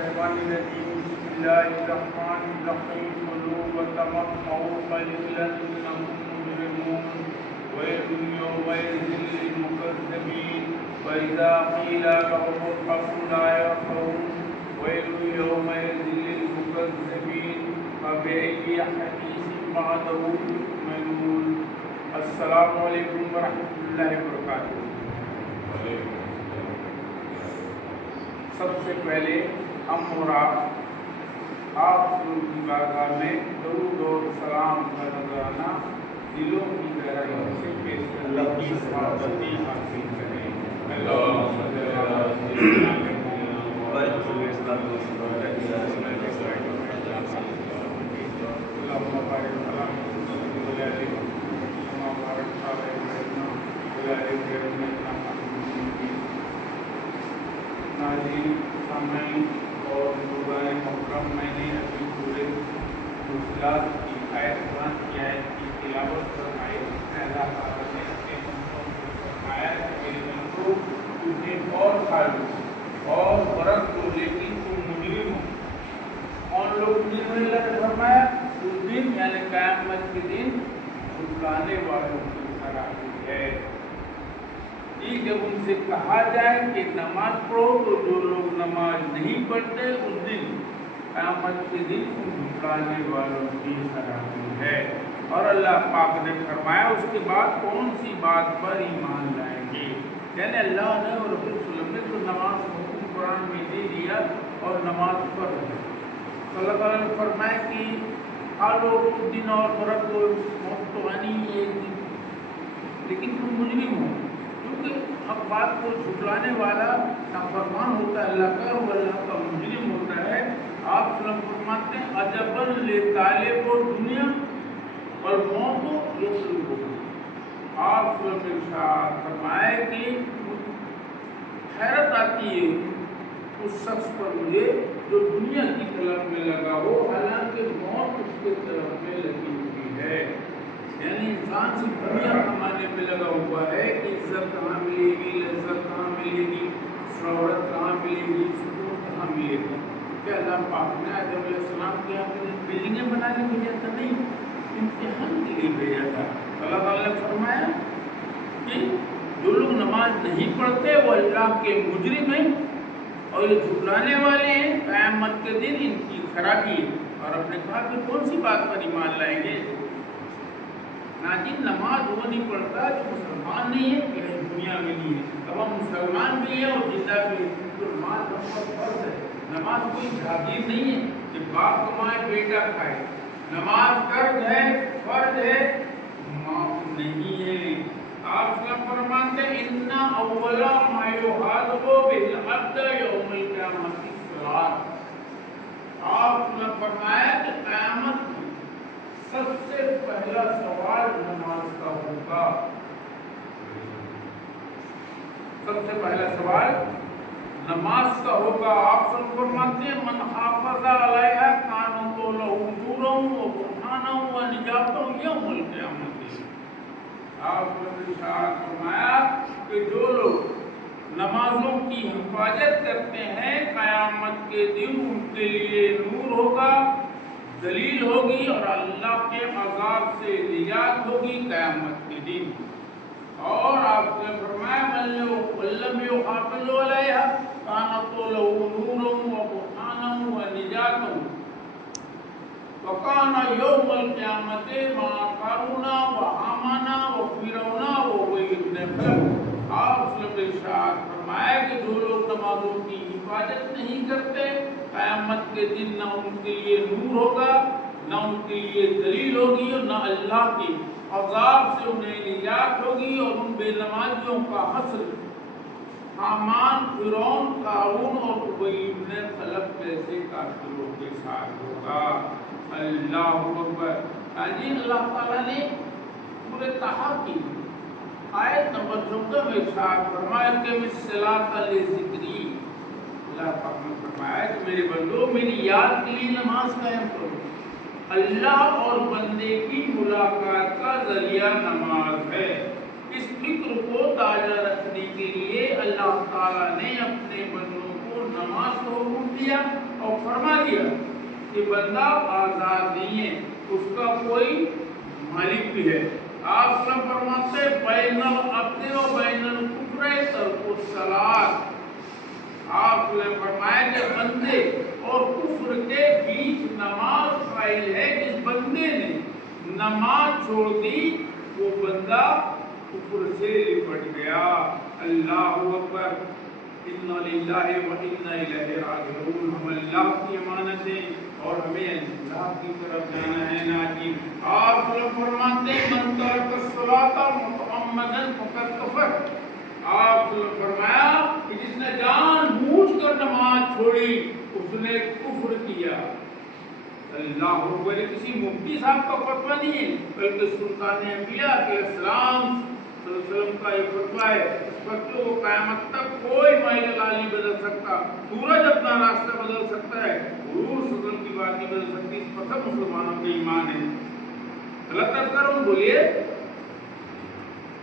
الرحمن الرحیم بسم اللہ الرحمن الرحیم خذوا وتمتعوا قلیلا انکم مجرمون ویل یومئذ للمکذبین وإذا قیل لهم ارحموا لا يرحمون ویل یومئذ للمکذبین فبأي حدیث بعدہ یؤمنون۔ السلام علیکم ورحمۃ اللہ وبرکاتہ۔ سب سے پہلے ہم اور آپ سلوک کی بارگاہ میں درود اور سلام کا نذرانہ دلوں کی گہرائیوں سے پیش کرنے کی سعادتیں حاصل کریں۔ اللہم صلی علی سیدنا محمد اللہم بارک علی محمد وعلی آل محمد کما بارکت علی ابراہیم وعلی آل ابراہیم انک حمید مجید۔ ناظرین، سامعین اور بزرگان محترم، میں نے ابھی سورہ فصلت کی آیت 1 کی آیت کی تلاوت فرمائی۔ اس میں اللہ تعالیٰ نے اپنے بندوں کو فرمایا کہ میرے بندو تمہیں اور کھا لو اور غرق لو لیکن تم مجرم ہو۔ کون لوگ مجرم ہیں؟ اللہ نے فرمایا اس دن یعنی قیامت کے دن جھٹلانے والوں کی خرابی ہے۔ جب ان سے کہا جائے کہ نماز پڑھو تو جو لوگ نماز نہیں پڑھتے اس دن قیامت کے دن ان جھٹلانے والوں کی خرابی ہے۔ اور اللہ پاک نے فرمایا اس کے بعد کون سی بات پر ایمان لائیں گے؟ یعنی اللہ نے اور رسول صلی اللہ علیہ وسلم نے تو نماز کا حکم قرآن میں دے دیا اور نماز پڑھ رہے۔ اللہ تعالیٰ نے فرمایا کہ کھا لو اس دن اور غرق لو، موت تو آنی ہے ایک دن، لیکن تم مجرم ہو۔ کیونکہ اب بات کو جھٹلانے والا نافرمان ہوتا ہے اللہ کا، وہ اللہ کا مجرم ہوتا ہے۔ آپ صلی اللہ علیہ وسلم فرماتے ہیں عجباً لطالب الدنیا والموت یطلبہ۔ آپ صلی اللہ علیہ وسلم ارشاد فرمائے کہ حیرت آتی ہے اس شخص پر مجھے جو دنیا کی طلب میں لگا ہو حالانکہ موت اس کے طرف میں لگی ہوئی ہے۔ یعنی انسان سے دنیا کمانے میں لگا ہوا ہے کہ عزت کہاں ملے گی، لذت کہاں ملے گی، شہرت کہاں ملے گی، سکون کہاں ملے گا۔ کہ اللہ پاک نے آدم علیہ السلام کے یہاں پہ بلڈنگیں بنانے بھیجا تھا؟ نہیں، امتحان کے لیے بھیجا تھا۔ اللہ تعالیٰ نے فرمایا کہ جو لوگ نماز نہیں پڑھتے وہ اللہ کے مجرم ہیں اور یہ جھٹلانے والے ہیں، قیامت کے دن ان کی خرابی ہے۔ اور آپ نے کہا کہ کون سی بات پر ایمان لائیں گے؟ ناجن نماز وہ نہیں پڑھتا جو مسلمان نہیں ہے کہ دنیا میں نہیں ہے۔ اب ہم مسلمان بھی ہیں اور زندہ بھی ہیں تو نماز ہم پر فرض ہے۔ نماز کوئی جاگیر نہیں ہے کہ باپ کمائے بیٹا کھائے۔ نماز قرض ہے، فرض ہے، معاف نہیں ہے۔ آپ صلی اللہ علیہ وسلم فرماتے ہیں ان اول ما یحاسب به العبد یوم القیامۃ الصلاۃ۔ آپ صلی اللہ علیہ وسلم فرمایا کہ قیامت سب سے پہلا سوال نماز کا ہوگا۔ سب سے پہلا سوال نماز کا ہوگا۔ آپ سب فرماتے ہیں من حافظ علیہا کان لہ نورا و برہانا و نجاتا یوم القیامۃ۔ آپ نے فرمایا کہ جو لوگ نمازوں کی حفاظت کرتے ہیں قیامت کے دن ان کے لیے نور ہوگا، دلیل ہوگی اور اللہ کے عذاب سے نجات ہوگی قیامت کے دن۔ اور آپ نے فرمایا من لم یحافظ علیہا کانت لہ نورا و برہانا و نجاتا وکان یوم القیامۃ مع قارون و حامان و فرعون و ابی بن خلف۔ آپ صلی اللہ علیہ وسلم فرمایا کہ جو لوگ نمازوں کی حفاظت نہیں کرتے قیامت کے دن نہ ان کے لیے نور ہوگا، نہ ان کے لیے دلیل ہوگی اور نہ اللہ کے عذاب سے انہیں نجات ہوگی۔ اور ان بے نمازیوں کا حشر حامان، فرعون، قارون اور ابی بن خلف جیسے کافروں کے ساتھ ہوگا۔ اللہ اکبر۔ اللہ تعالیٰ نے سورہ طٰہٰ کی آیت نمبر 14 میں ارشاد فرمایا کہ الصلاۃ لذکری۔ اللہ پاک نے فرمایا کہ میرے بندو میری یاد کے لیے نماز قائم کرو۔ اللہ اور بندے کی ملاقات کا ذریعہ نماز ہے۔ اس فکر کو تازہ رکھنے کے لیے اللہ تعالیٰ نے اپنے بندوں کو نماز کا حکم دیا اور فرما دیا کہ بندہ آزاد نہیں ہے، اس کا کوئی مالک بھی ہے۔ آپ سب فرماتے بین العبد و بین الکفر ترک الصلاۃ، آپ نے فرمایا کہ بندے اور کفر کے بیچ نماز فائل ہے۔ جس بندے نے نماز چھوڑ دی وہ بندہ کفر سے لپٹ گیا۔ اللہ اکبر، انا للہ و انا الیہ راجعون۔ ہم اللہ کی امانت ہیں اور ہمیں اللہ کی طرف جانا ہے۔ ناجی آپ لوگ فرماتے ہیں من ترک الصلاۃ متعمدا فقد کفر، آپ نے فرمایا کہ جس نے جان بوجھ کر نماز چھوڑی اس نے کفر کیا۔ اللہ اکبر، کسی مفتی صاحب کا فتویٰ نہیں ہے بلکہ سلطان انبیاء کے اسلام صلی اللہ علیہ وسلم کا یہ فتویٰ ہے۔ اس فتوے کو قیامت تک کوئی مائل نہیں بدل سکتا، سورج اپنا راستہ بدل سکتا ہے، حضور صلی اللہ علیہ وسلم کی بات نہیں بدل سکتی۔ اس پر سب مسلمانوں کے ایمان ہے۔ غلط کروں بولیے